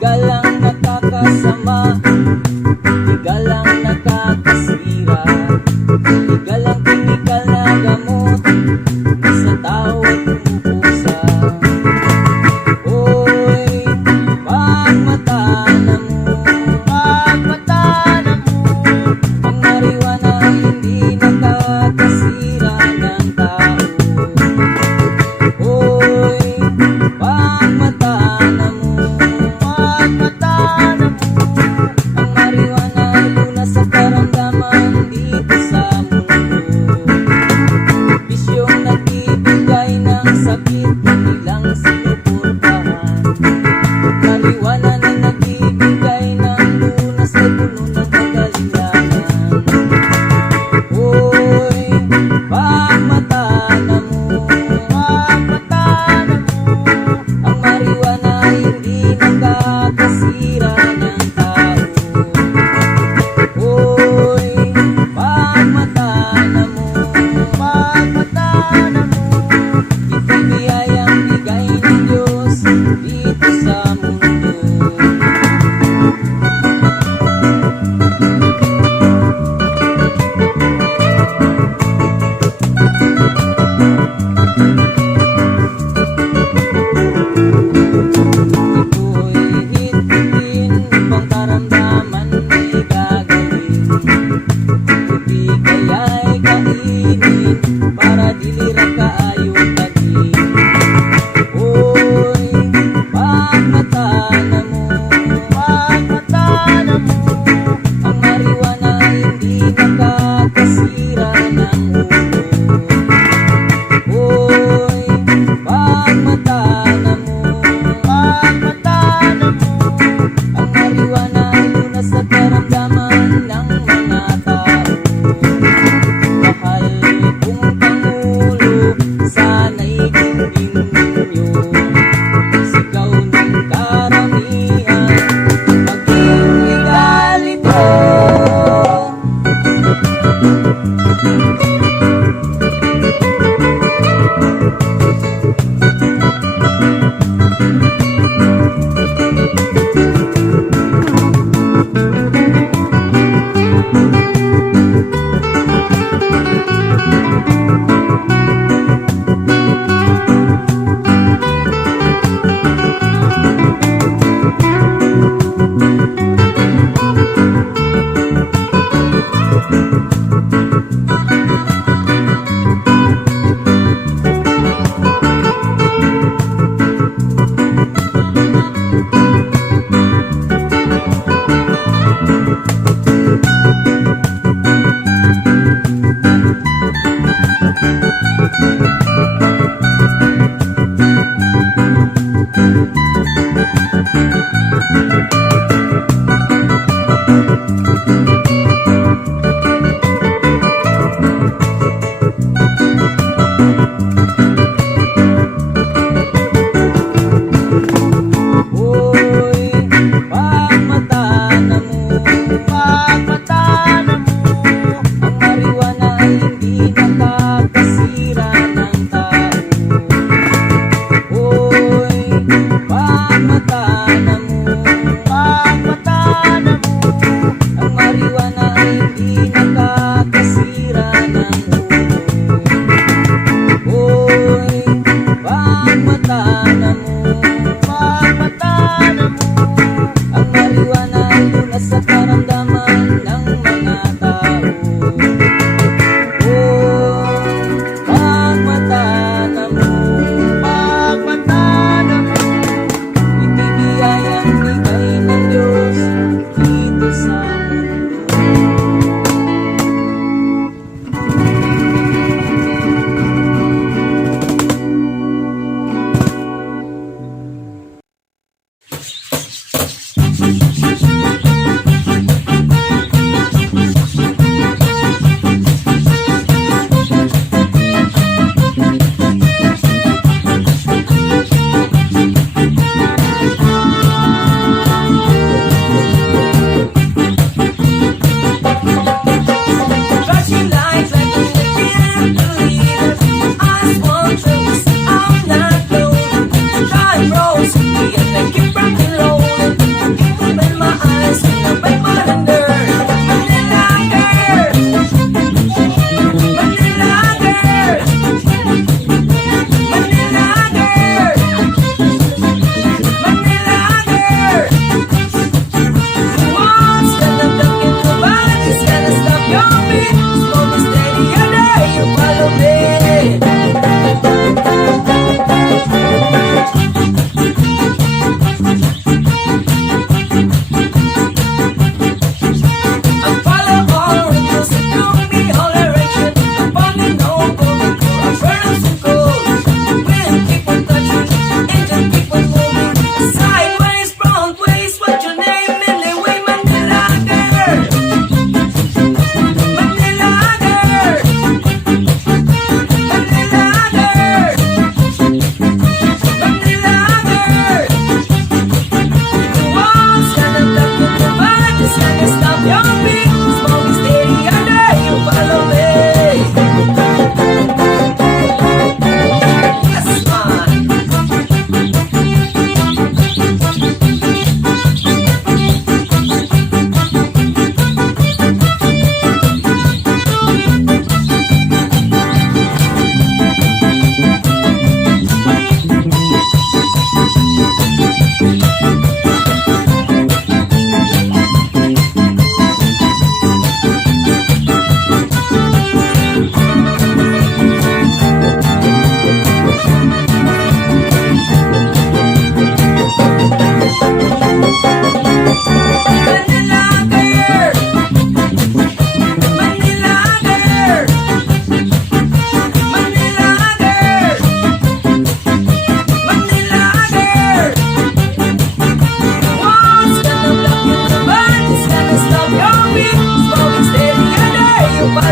Ikaw lang nakakasama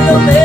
Children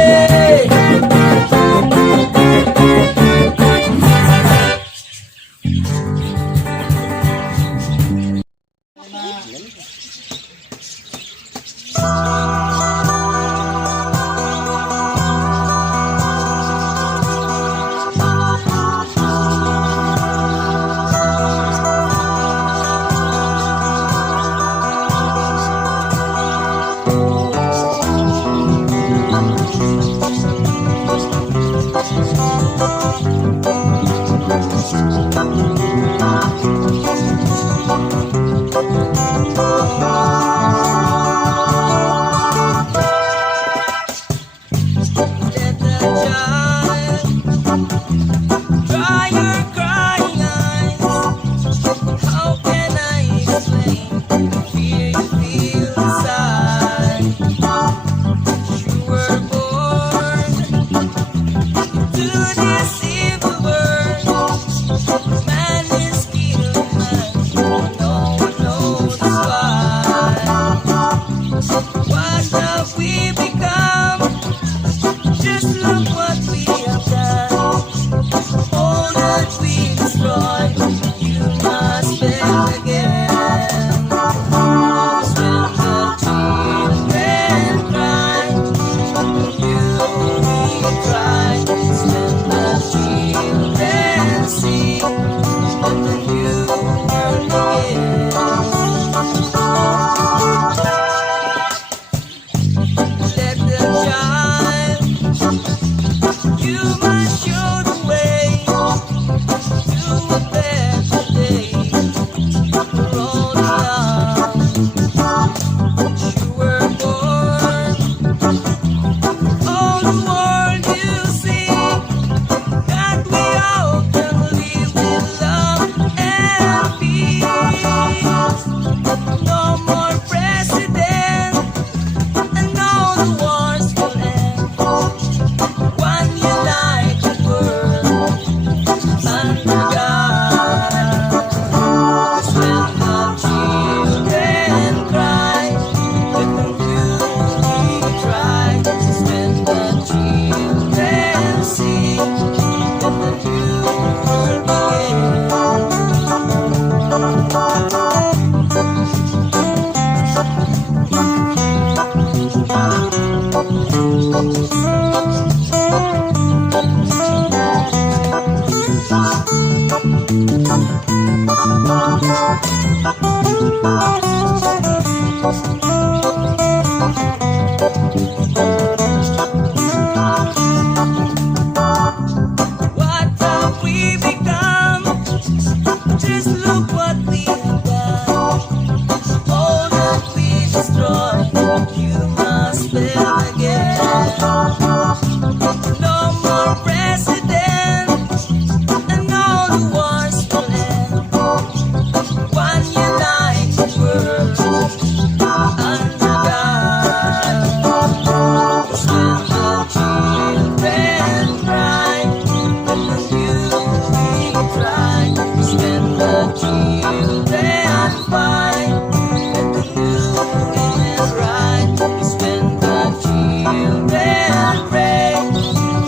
pray,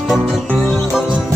let the new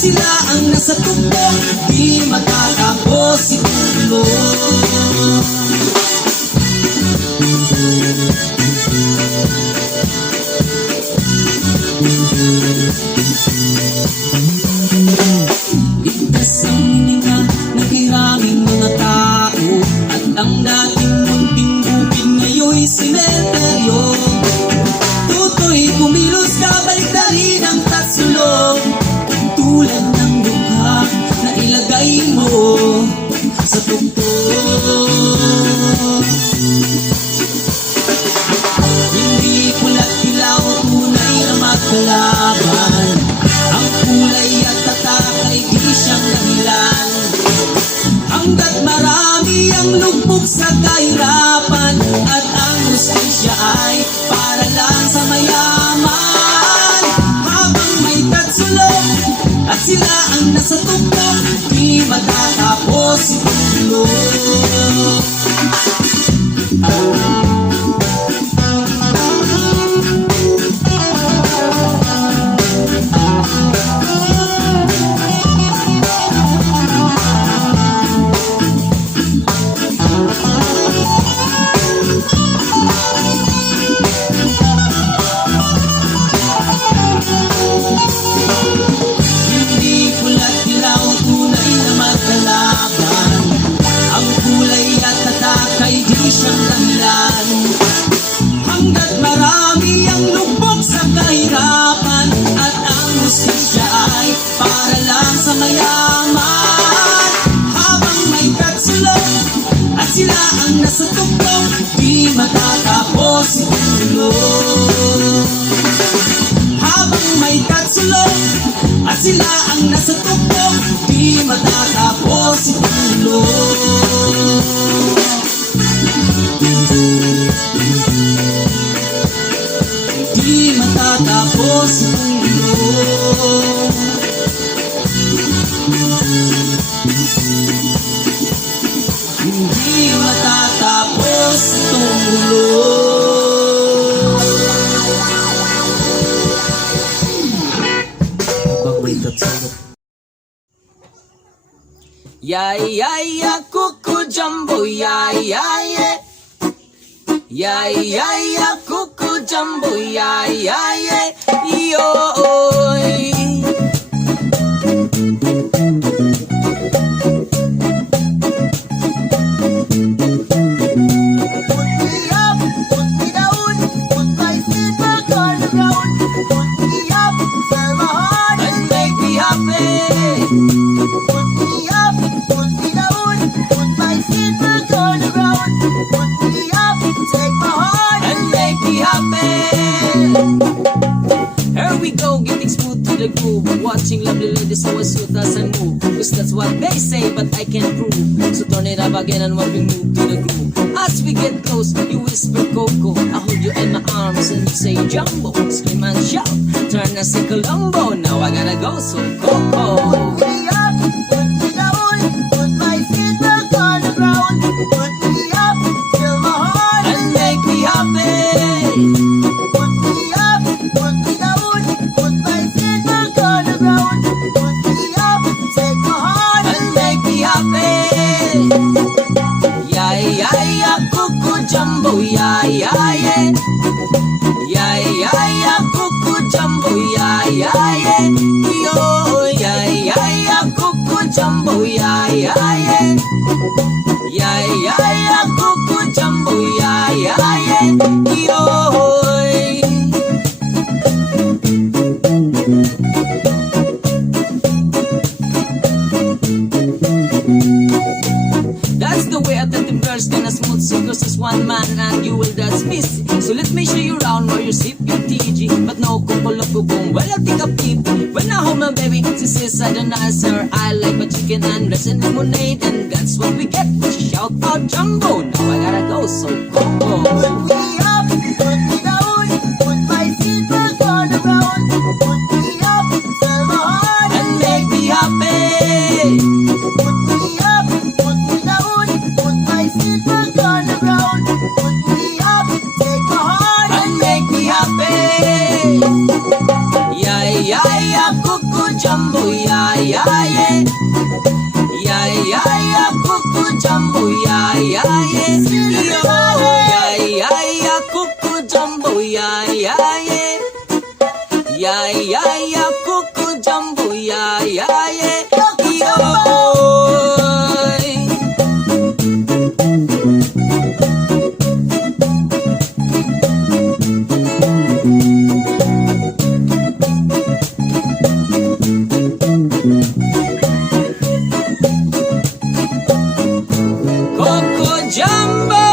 sila ang nasa tuktok, di matatapos itulo. Ligtas ang hininga ng hiraming mga tao, at ang dating munting bukid ngayon'y simenteryo. Tutoy kumilos ka, balik na rin ang tatsulog, tulad ng dukha na ilagay mo sa tuktok. Hindi pula't hilaw, tunay na magkalaban, ang kulay at tatak ay di siyang dahilan. Hanggat marami ang lugmok sa kahirapan, at ang hustisya ay para lang sa mayaman. Habang may tatsulog at sila ang nasa tuktok, di matatapos itulo. Hindi pula't dilaw, tunay na magkalaban, ang kulay at tatak ay di siyang dahilan. Hanggat marami ang lubog sa kahirapan, at ang hustisya ay para lang sa mayaman. Habang may tatsulog at sila ang nasa tuktok, di matatapos itulo. Habang may tatsulog at sila ang nasa tuktok, di matatapos itulo. Di matatapos itulo. Hindi matatapos itulo. Ya ya ya kuku jumbo ya ya ya. Ya ya ya kuku jumbo ya ya ya. Yo oi. Here we go, getting smooth to the groove, watching lovely ladies who suit us and move, cause that's what they say but I can't prove. So turn it up again and when we move to the groove, as we get close you whisper Coco, I hold you in my arms and you say Jumbo, scream and shout, turn us to Colombo, now I gotta go so Coco. Jumbo, yeah, yeah, yeah. Yeah, yeah, yeah, cuckoo jumbo, yeah, yeah, yeah. Yo, yeah, yeah, yeah, cuckoo jumbo, yeah, yeah, yeah. Yeah, yeah, yeah, cuckoo jumbo, yeah, yeah, yeah. Yo. That's the way I let them girls in a smooth circus is one man and you will that's missing. So let me show you around where you sip your TG, but no coco loco boom. Well, I think I'm deep. When I hold my baby, she says I don't answer. I like my chicken and rice and lemonade, and that's what we get. She shout out Jumbo. Now I gotta go so Coco. Put me up, put me down, put my feet back on the ground. Put me up, sell my heart and make me happy. Put me up, put me down, put my feet back on the ground. Put me up, take my heart and make me happy. Yeah, yeah, yeah, cuckoo jumbo, yeah, yeah, yeah. Yeah, yeah, yeah, cuckoo jumbo, yeah, yeah, yeah. Yo, yeah, yeah, yeah, cuckoo jumbo, yeah, yeah, yeah. Yeah, yeah, yeah, cuckoo jumbo, yeah, yeah, yeah. Yo, boy. Coco Jumbo!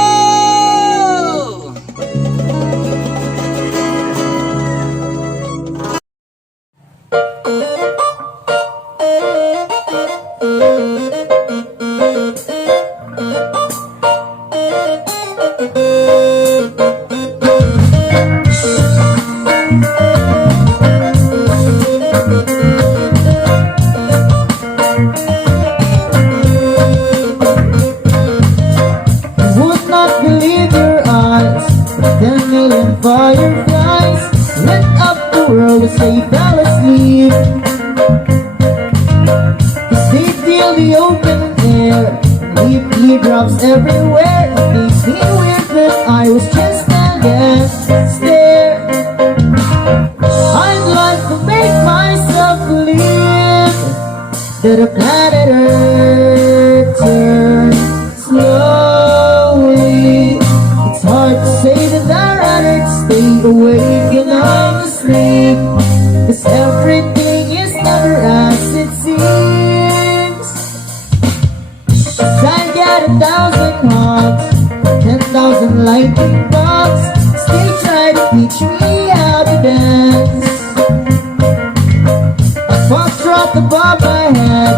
Would not believe your eyes. 10 million fireflies lit up the world as they fell asleep. As they feel the open air, leave teardrops everywhere. It makes me weird that I was just standing stare. I'd like to make myself believe that a planet Earth turns slowly. It's hard to say that I'd rather stay awake and I'm asleep, 'cause everything is never as it seems. 'Cause I get 1,000 hugs, 10,000 lightning bugs. They try to teach me how to dance. Foxtrot above my head,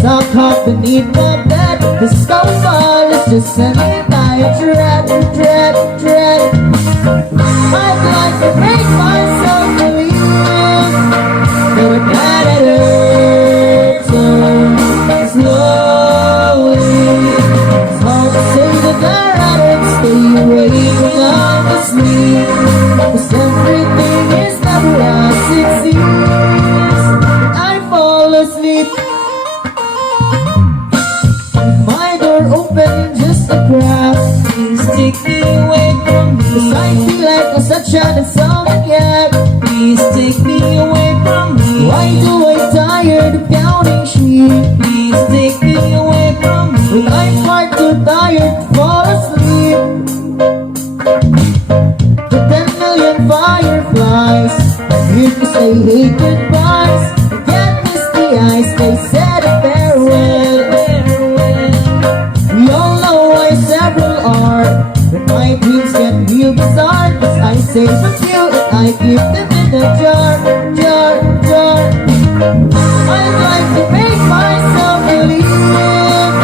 sock hop beneath my bed. The snowball is just an entire dread. I'd like to make myself believe that a planet Earth turns slowly. It's hard to say that I'd rather stay awake when I'm asleep, 'cause everything is never as it seems. I fall asleep, my door open just a crack. Please take me away from me, 'cause I feel like a sunshine and someone yet. Please take me away from me. Why do I tired of counting sheep? Please take me away from me, when I'm far too tired to fall asleep. The 10 million fireflies here to say hey goodbyes. Get misty eyes, they said a farewell. We all know why several are when my dreams get real bizarre, 'cause I save a few and I keep them in a jar. I'd like to make myself believe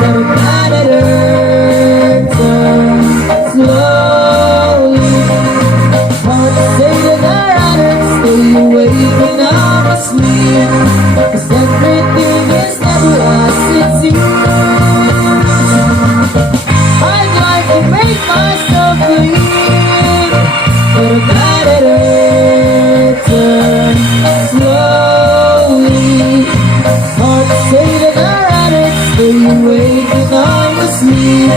that a planet Earth turns slowly. Hard to say that I'd rather stay awake when I'm asleep, 'cause everything is never as it seems. I'd like to make myself believe that a planet Earth turns slowly. It's hard to say that I'd rather stay awake when I'm asleep,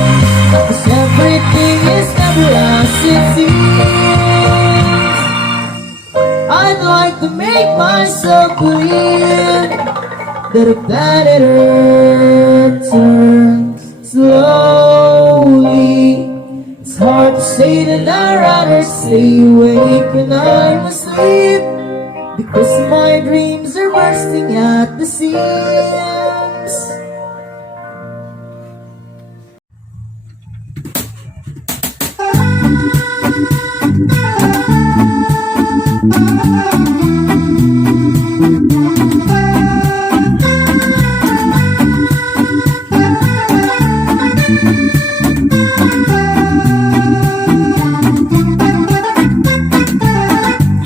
'cause everything is never as it seems. I'd like to make myself believe that a planet Earth turns slowly. It's hard to say that I'd rather stay awake when I'm asleep, because my dreams are bursting at the seams.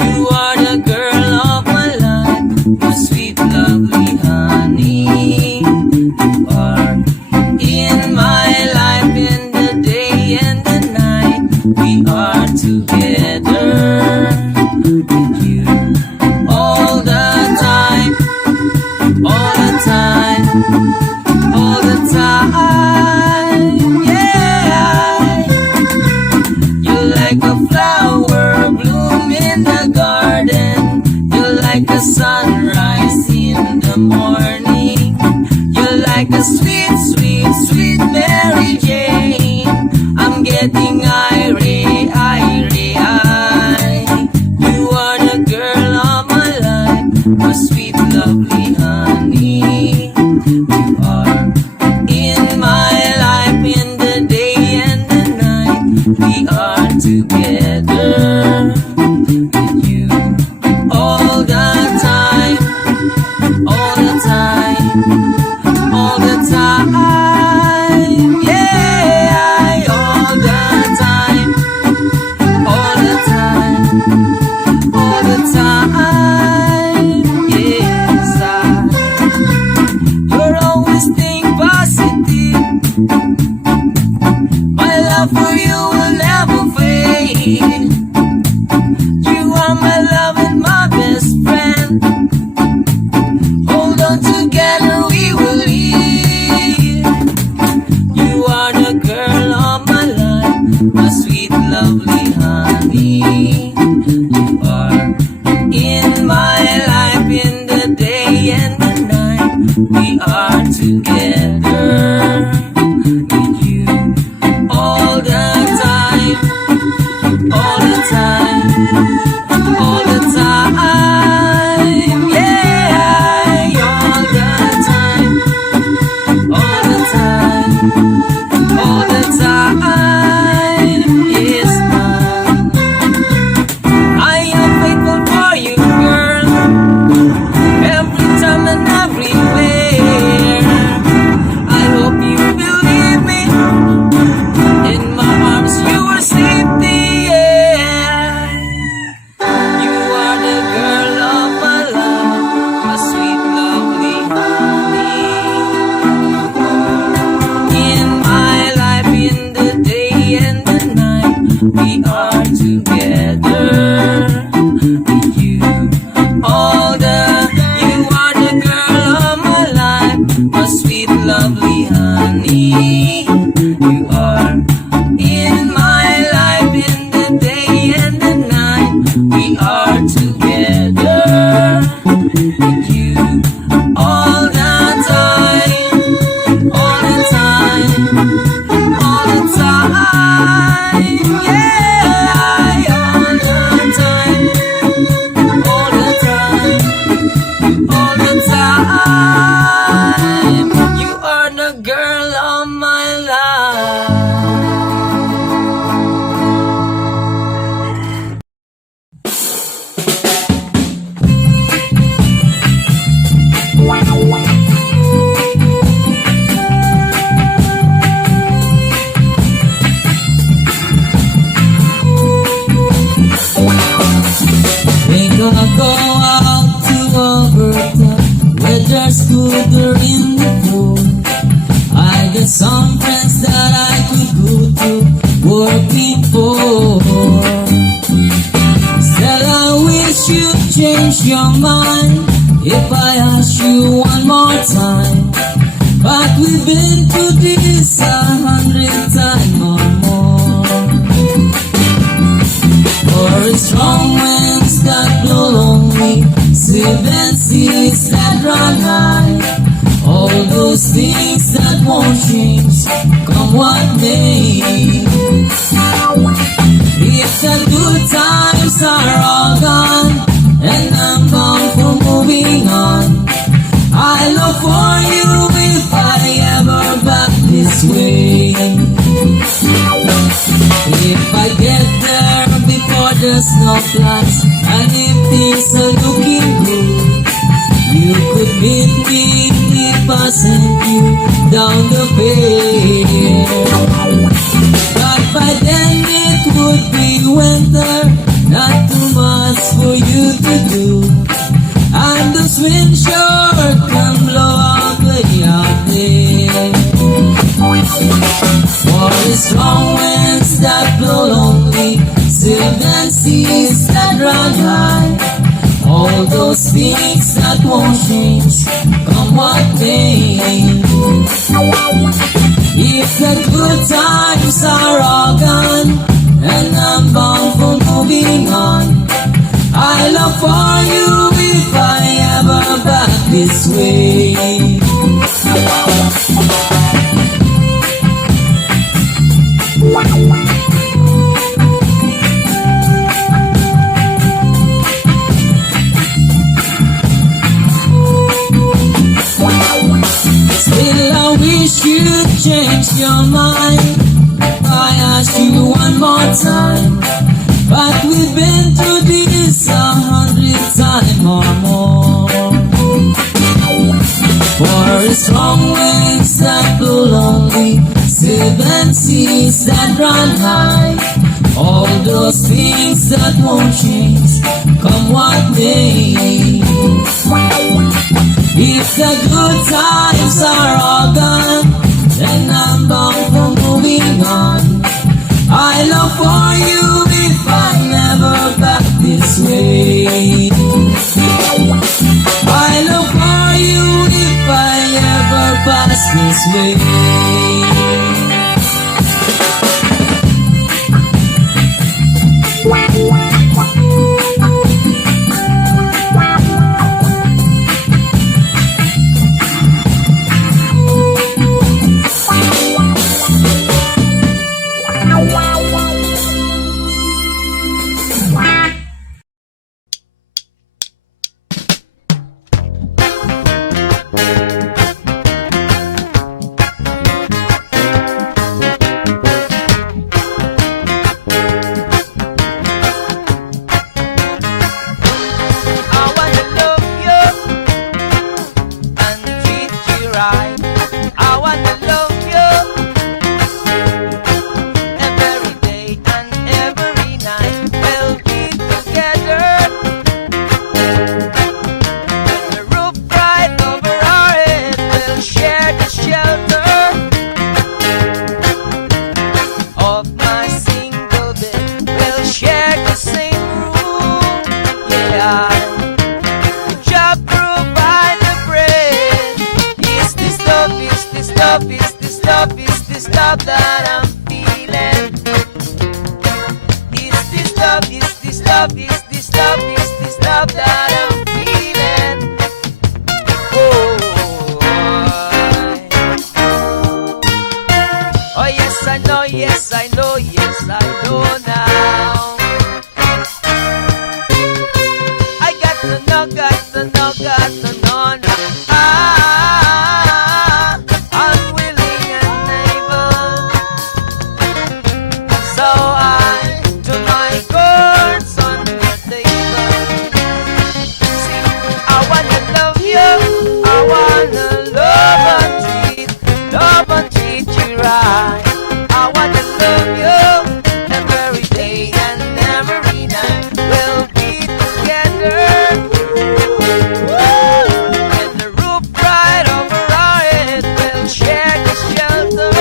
You are the girl of my life, you sweet, lovely honey. You are in my life in the day and the night. We are together with you all the time. all the time. Yeah, you're like a flower bloom in the garden. You're like a sunrise in the morning. You're like a sweet, sweet, sweet Mary Jane. I'm getting irate, irate, I. You are the girl of my life, my sweet, lovely honey. You are in my life in the day and the night. We are together with you all the time, all the time, all the time. Yeah, all the time, all the time, all the time. Yes, you're always think positive. My love for you will never fade. You are my love and my best friend. Hold on together, we will live. You are the girl of my life, my sweet, lovely honey. You are in my life in the day and the night. We are together with you all the time, all the time, all the time. Yeah, all the time, all the time, all the time. Yes, ma'am. I am faithful for you, girl, every time and everywhere. I hope you believe me. In my arms, you are safety. Yeah. You are the girl of my life, my sweet, lovely honey. In my life, in the day and the night, we are together with you. All the, you are the girl of my life, my sweet, lovely honey. You are in my life in the day and the night. We are together with you all the time, all the time, all the time. Yeah, all the time, all the time, all the time. You are the girl of my life. We're gonna go out to Alberta, where there's scooter in the pool. I got some friends that I could go to working for. Still, I wish you'd change your mind if I ask you one more time. But we've been to this 100 times or more. For it's strong winds that blow lonely, seven seas that run high, all those things that won't change, come what may. If the good times are all gone, and I'm bound for moving on, I look for you if I ever back this way. If I get there before the snow flies, and if things are looking good, you could meet me if I send you down the bay. But by then it would be winter, not too much for you to do, and the wind sure can blow out way out there. For the strong winds that blow lonely, seven seas that run high, all All those things that won't change, come what may. If the good times are all gone, and I'm bound for moving on, I look for you if I ever back this way. Still I wish you'd change your mind. I ask you one more time, but we've been through this 100 times or more. For strong winds that blow lonely, seven seas that run high, all those things that won't change, come what may. If the good times are all gone, then I'm bound for moving on. I look for you if I never back this way. I look for you if I ever pass this way. love that I'm feeling? Is this love, is this love, is this love, is this love that I'm feeling? Oh, yes I know, yes I know, yes I know now. I got to know, got to know, got to know now. I'm willing and able, so I do my cards on the table. See, I wanna love you, I wanna love and treat you right. I wanna love you every day and every night. We'll be together. And the roof right over our head, we'll share the shelter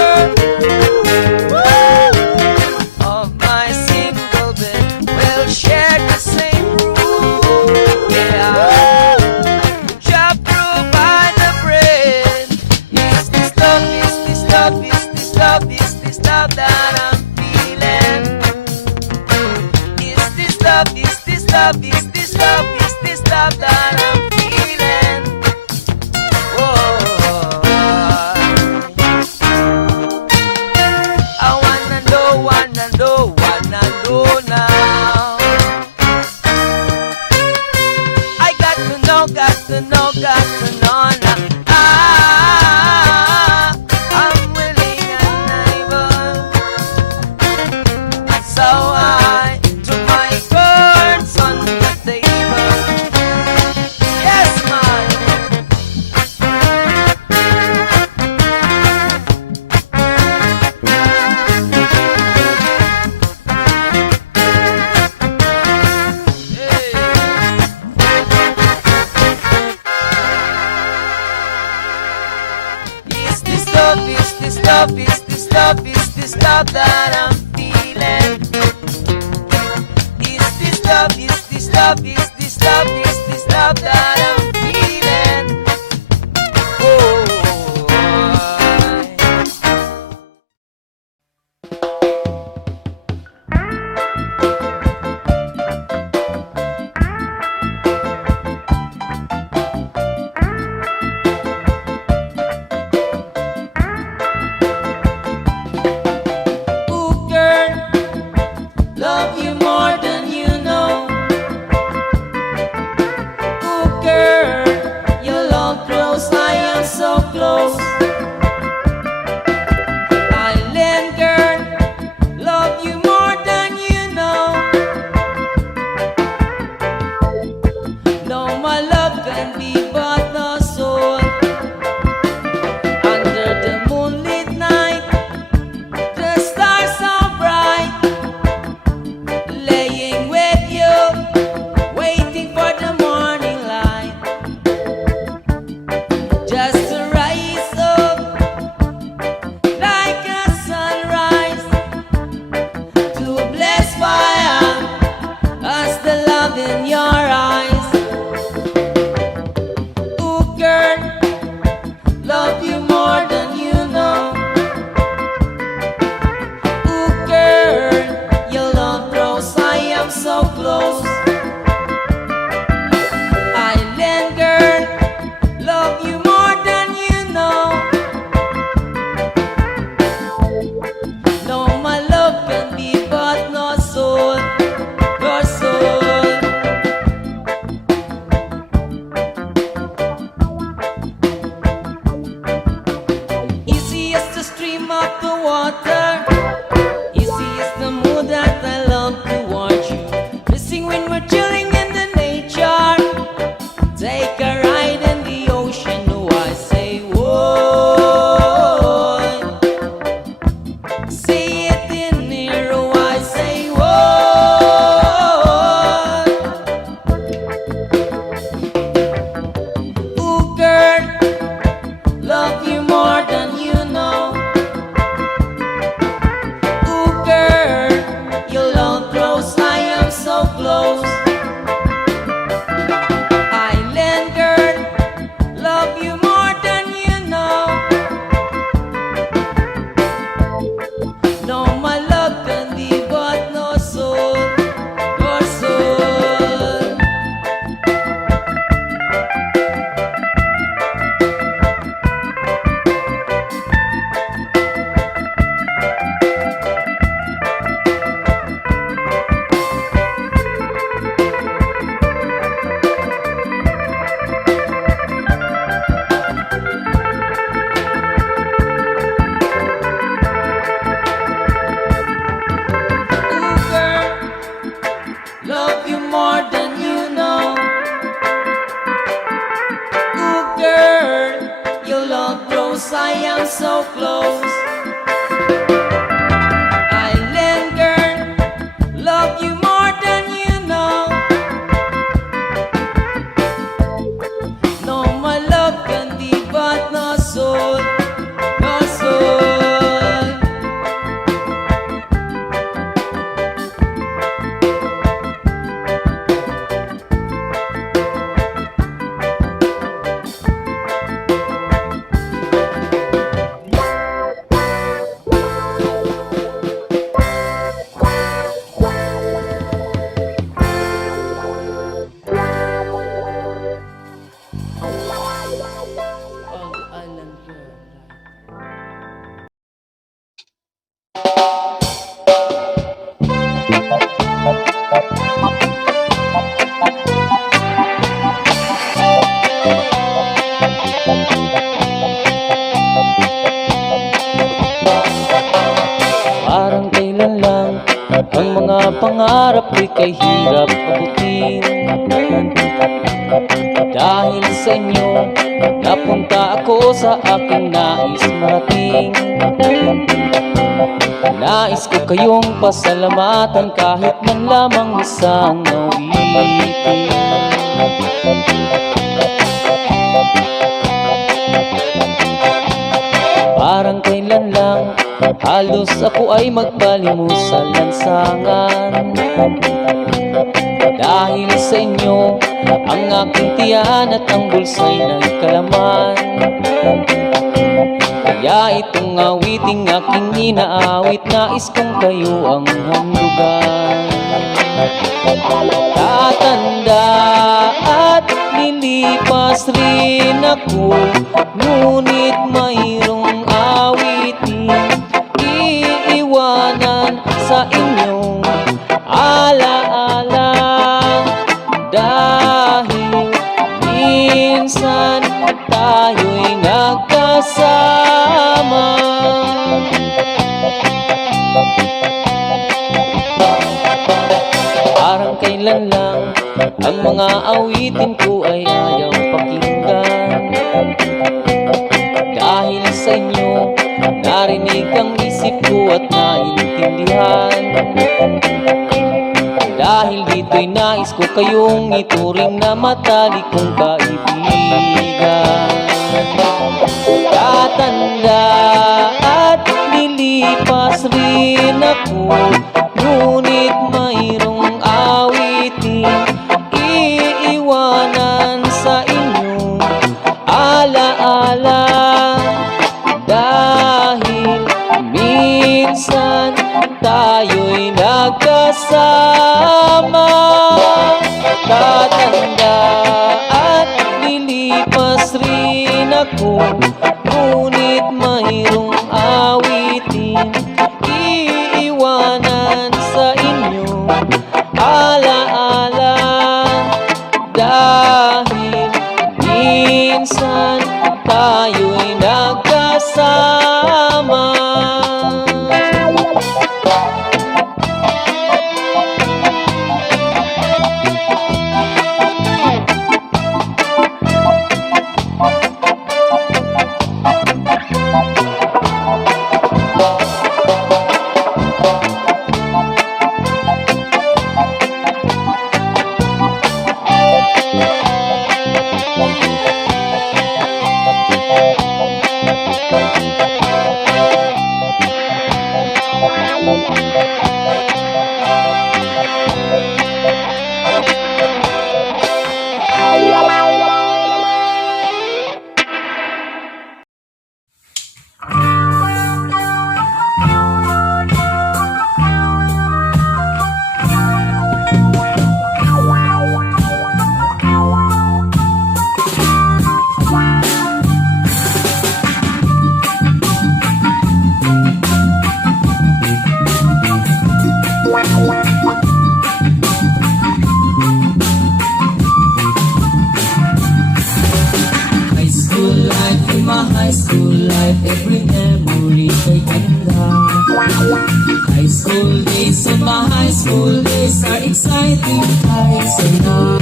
of my single bed. We'll share the same room, yeah. Chop provide the bread. Is this love, is this love, is this love, is this love that I'm feeling? Is this love, is this love, is this love, is this love that I'm feeling? Whoa. I wanna know, wanna know, wanna know now. I got to know, got to know, got to know now. I'm willing and able, so I took my cards on the table. Yes, man. Is this love, is this love, is this love, is this love that I'm feeling? Is this love, is this love, is this love, is this love that I'm feeling. Oh, ooh, girl, love you more than you know. Ooh, girl, your love grows, I am so close. Island girl, love you more than you know. No, my love can be but no soul. Under the moonlit night, the stars are bright. Laying with you, waiting for the morning light. Just to rise up like a sunrise, to bless fire as the love in your eyes. Ooh, girl, love you more than you know. Ooh, girl, your love grows, I am so close. Island girl, love you more than you know. No, my love can be but no soul, your soul. Easy as the stream of the water, easy as the mood that I love to watch you. Missing when we're chilling in the nature. Take a ride in the ocean, oh I say, whoa. Say it in here, oh I say, whoa. Ooh, girl, love you more than you know. Ooh, girl, your love grows, I am so close. Island girl, love you more than you know. No, my love can be but no soul, your soul. Ooh, girl, love you more than you know. Ooh, girl, your love grows, I am so close. Island girl, love you more than you know. No, my love can be but no soul, no soul. Oh, island girl. Parang kailan lang ang mga pangarap ko'y kay hirap abutin. Dahil sa inyo, napunta ako sa aking nais marating. Nais ko kayong pasalamatan kahit man lamang isang awitin. Parang kailan lang, halos ako ay magpalimos sa lansangan. Dahil sa inyo, ang aking tiyan at ang bulsa'y nagkalaman. Kaya itong awiting aking inaawit, nais kong kayo ang handlugan. Tatanda at lilipas rin ako, ngunit mayroong awiting iiwanan sa inyong alaala. Dahil minsan tayo'y nagkasama. Parang kailan lang ang mga awitin ko ay ayaw pakinggan. Dahil sa inyo, narinig ang isip ko at naintindihan. Dahil dito'y nais ko kayong ituring na matalik kong kaibigan. Tatanda at lilipas rin ako, ngunit mayroong awiting iiwanan sa inyong alaala. Dahil minsan tayo'y nagkasama. Tatanda at lilipas rin ako, ngunit mayroong awitin iiwanan sa inyong alaala. Dahil minsan tayo'y nagkasama. High school life, in my high school life, every memory ay ganda. High school days, in my high school days are exciting kahit saya.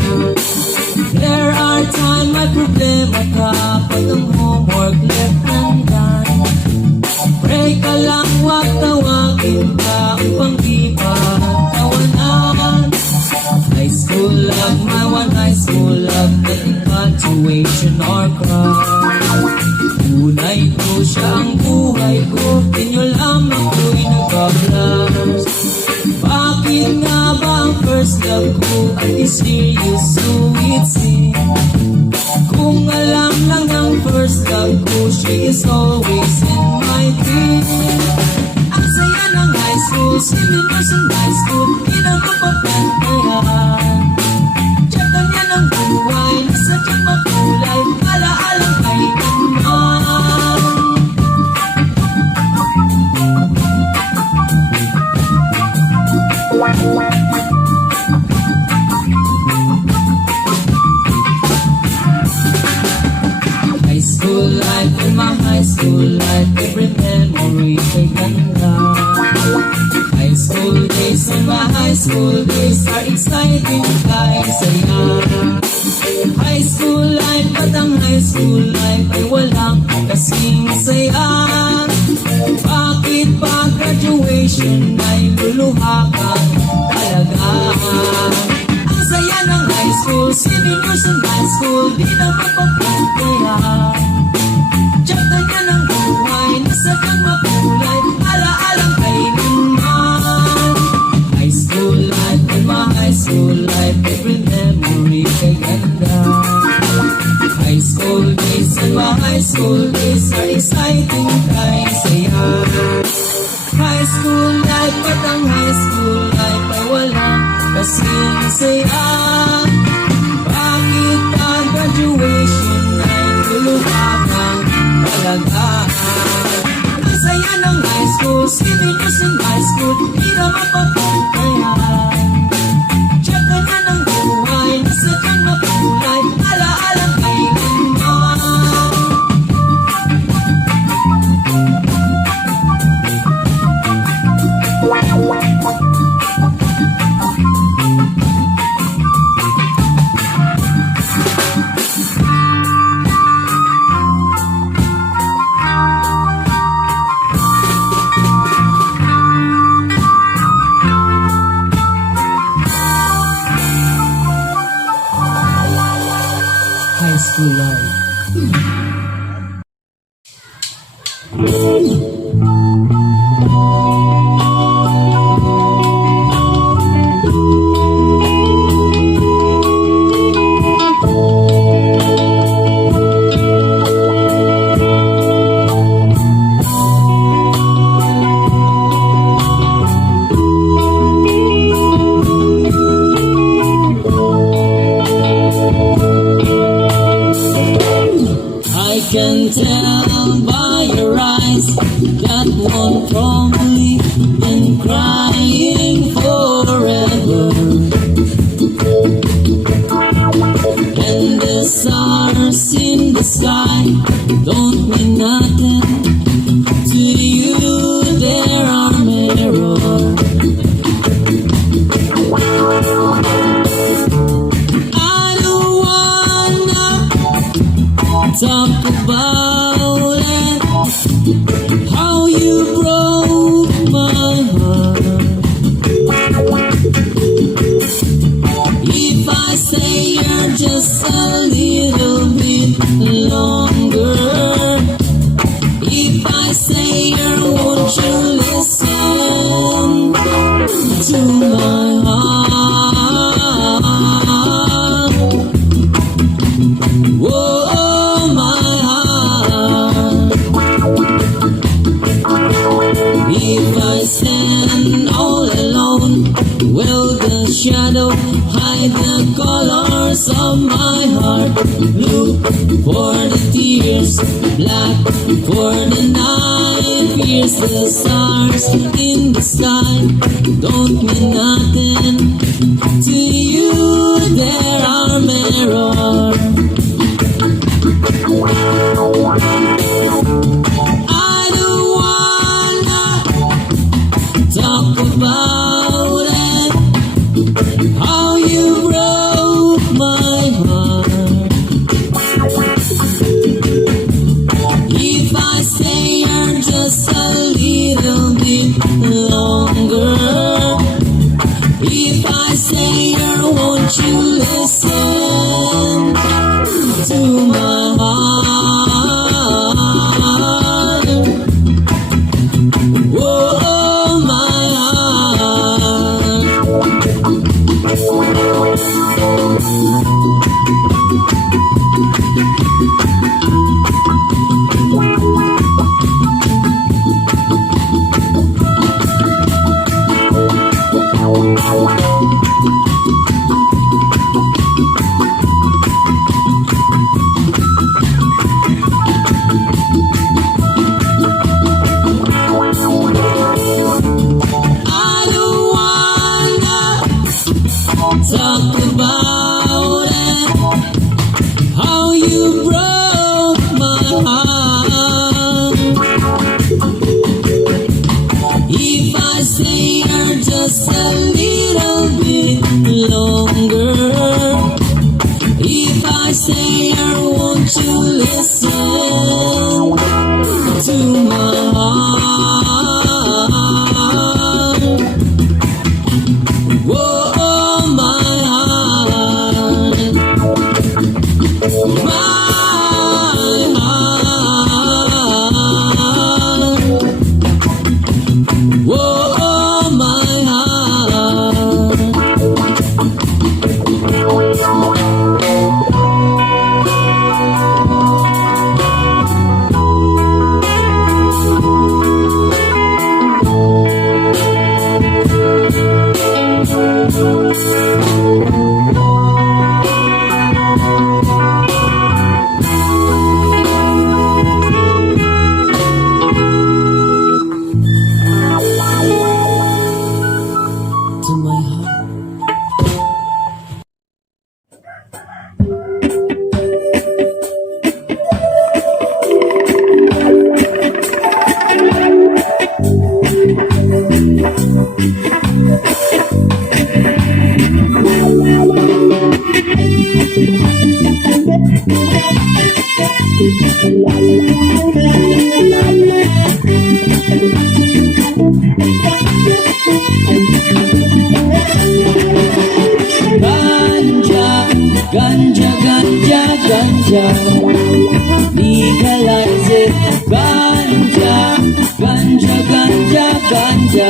There are time may problema ka pag ang homework left undone. Pray ka lang, wag tawagin ka upang di magtawanan. High school love, my one high school love, the infatuation or crush. Tunay ko siya ang buhay ko, inyo lamang ko'y nagpa-flash. Bakit nga ba ang first love ko ay serious sweet sin? Kung alam lang ang first love ko, she is always in my dream. Ang saya ng high school, seminars in high school, di na mapapantayan. Tsaka niya ng buhay, nasadyang makulay, alaalang kailanman. High school life, in my high school life, every memory ay ganda. High school days, in my high school days are exciting kahit saya. High school life, at ang high school life ay walang kasing saya. Bakit pa graduation ay luluha ka talaga? Ang saya ng high school, seminars in high school, di na mapapantayan. Tsaka niya ng buhay, nasadyang makulay, alaalang kailanman. High school life, in my high school life, school days and my high school days are exciting kahit saya. High school life at ang high school life ay walang kasing saya. Bakit ang graduation ay lulubakang talaga? Ang saya ng high school, 7 years in high school, di na mapapagkaya. Check ka na ng buhay, nasa kang mapulay, alaalang kailanman. High school life. I can tell by your eyes that won't probably been crying forever. And the stars in the sky don't mean nothing to you. There are mirrors. I don't wanna talk about it, how you broke my heart. If I say you're just a little bit longer, if I say won't you listen to my heart? Whoa, my heart. If I stand all alone, will the shadow hide the colors of my heart? Blue for the tears, black for the night. Here's the stars in the sky, don't mean nothing to you. There are mirrors. I don't wanna talk about it, how you broke my heart. If I say you're just a little bit longer, if I say won't you listen to my heart? Whoa, my I don't wanna talk about it, how you broke my heart. If I say you're just a little bit longer, if I say won't you listen to my heart? Whoa, my heart. My heart. Whoa, my heart. Ganja, ganja, ganja, ganja. Legalize it. Ganja, ganja, ganja, ganja.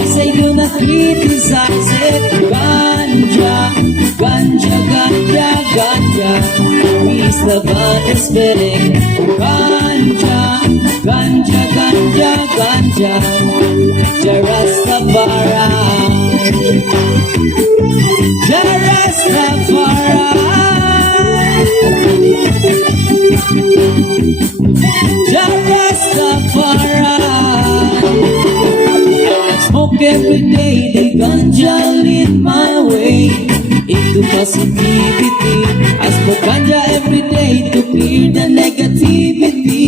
I say do not criticize it. Ganja, ganja, ganja, ganja. Peace, love, understanding. Ganja, ganja, ganja, ganja. Jarastafari. Smoke every day, the ganja lead my way into positivity. I smoke ganja every day to clear the negativity,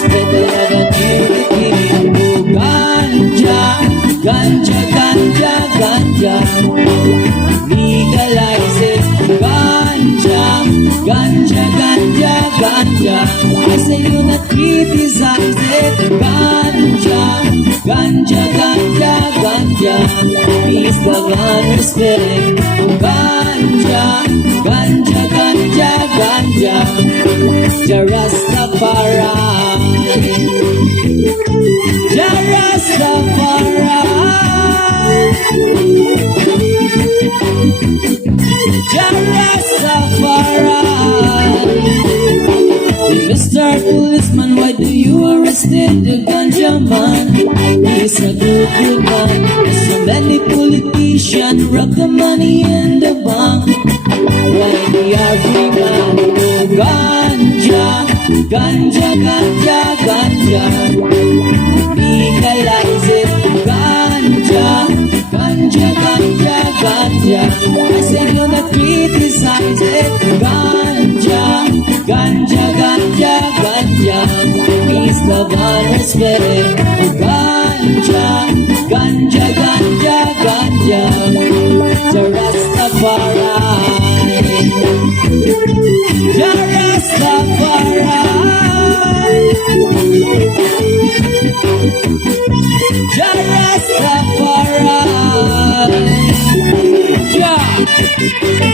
spread the love and unity. Oh, ganja, ganja, ganja, ganja. Legalize it. Ganja, ganja, ganja, ganja. I say do not criticize it. Ganja, ganja, ganja, ganja. Peace, love, and respect. Ganja, ganja, ganja, ganja. Jarastafari. Jarastafari. Mr. Policeman, why do you arrested the ganja man? He's a good man. There's so many politicians rob the money in the bank. Why the every man? Oh, ganja, ganja, ganja, ganja. Legalize it. Ganja, ganja, ganja, ganja. I say do not criticize it. Ganja, ganja, ganja, ganja. Peace, love, and respect. Ganja, ganja, ganja, ganja. Jarastafari. Jarastafari. Jarastafari. Yeah.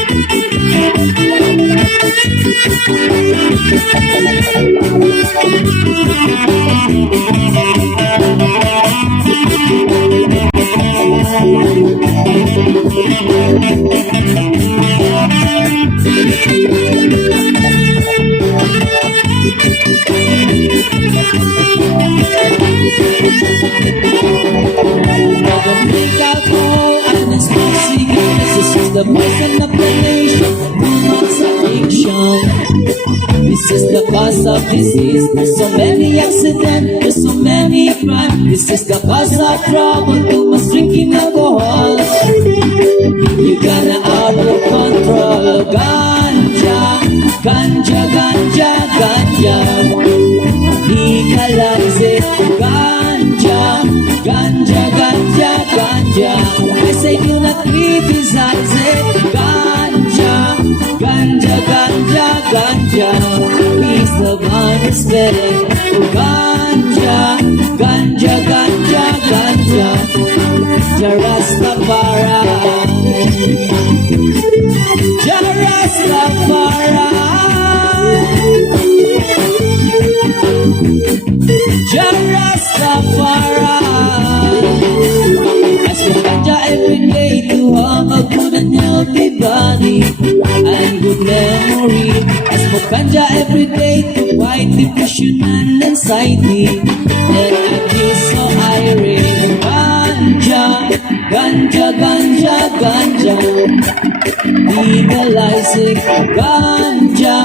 Drink alcohol and smoke cigarettes. This is the poison of the nation. Woman's addiction. This is the cause of disease. There's so many accidents. There's so many crime. This is the cause of trouble. Too much drinking alcohol. You gonna out of control. Ganja, ganja, ganja, ganja. Legalize it. Ganja, ganja, ganja, ganja. I say do not criticize it. Ganja, ganja, ganja, ganja. Peace, love, and respect. Ganja, ganja, ganja, ganja. Jarastafari. Jarastafari. Jarastafari. I smoke ganja every day to have a good and healthy body and good memory. I smoke ganja every day to fight depression and anxiety. And I feel so irate. Ganja, ganja, ganja, ganja. Legalize it. Ganja,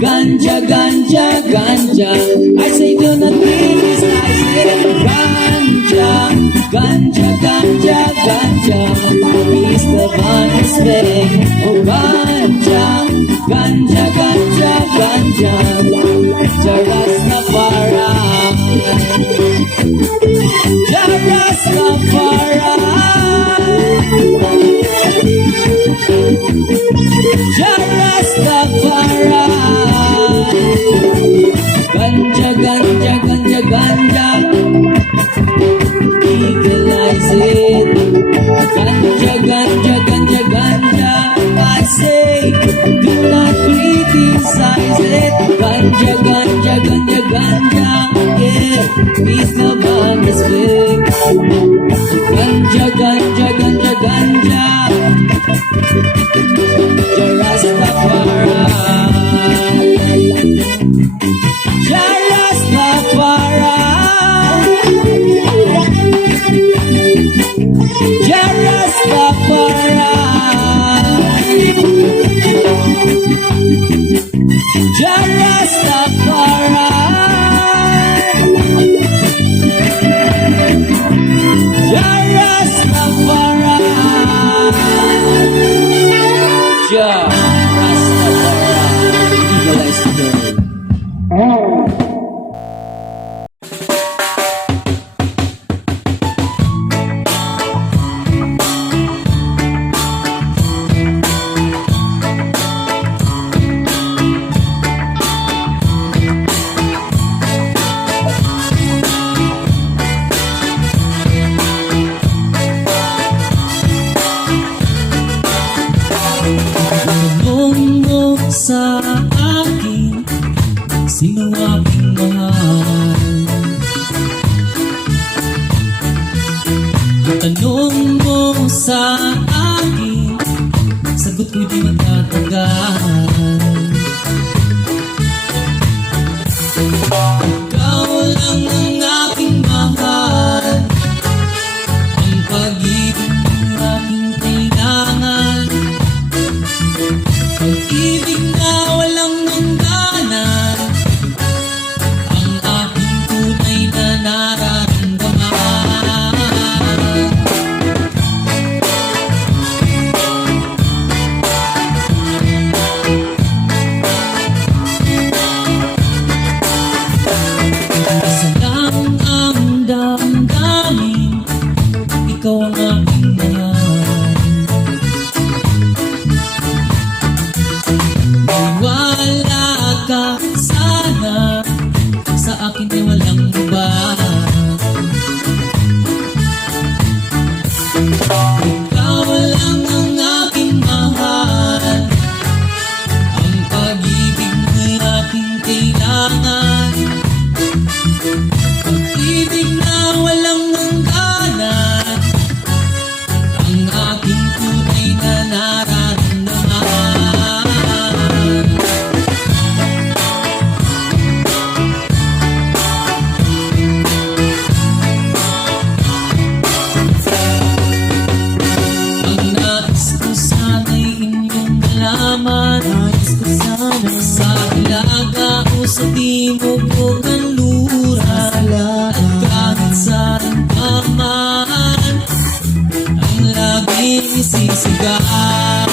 ganja, ganja, ganja. I say do not criticize it. Ganja, ganja, ganja, ganja. Peace, love, and respect. Oh, ganja, ganja, ganja, ganja. Jarastafari. Jarastafari. Jarastafari. Ganja, ganja, ganja, ganja, yeah, peace, love, and respect. Ganja, ganja, ganja, ganja, Jah Rastafari. Jah Rastafari. Jah Rastafari. Jah Rastafari. Jah Rastafari. Jah Rastafari. Legalize the girl. Tanong mo sa akin, sino aking mahal? Tanong mo sa akin, sagot ko'y di magtatagal. Ikaw lang ang aking mahal, ang pag-ibig ng aking kailangan. Pag-ibig na walang hangganan, ang aking tunay na nararamdaman. Isa lang ang damdamin, ikaw ang aking mahal. Wala ka sana, sa akin ay walang iba. Ikaw lang ang aking mahal, ang pag-ibig ng aking kailangan. Pag-ibig na walang hangganan, ang aking tunay na nararamdaman. Ang nais ko sana'y inyong malaman, sa ilaga o sa timog o kanluran, at kahit saan pa man ang laging isisigaw.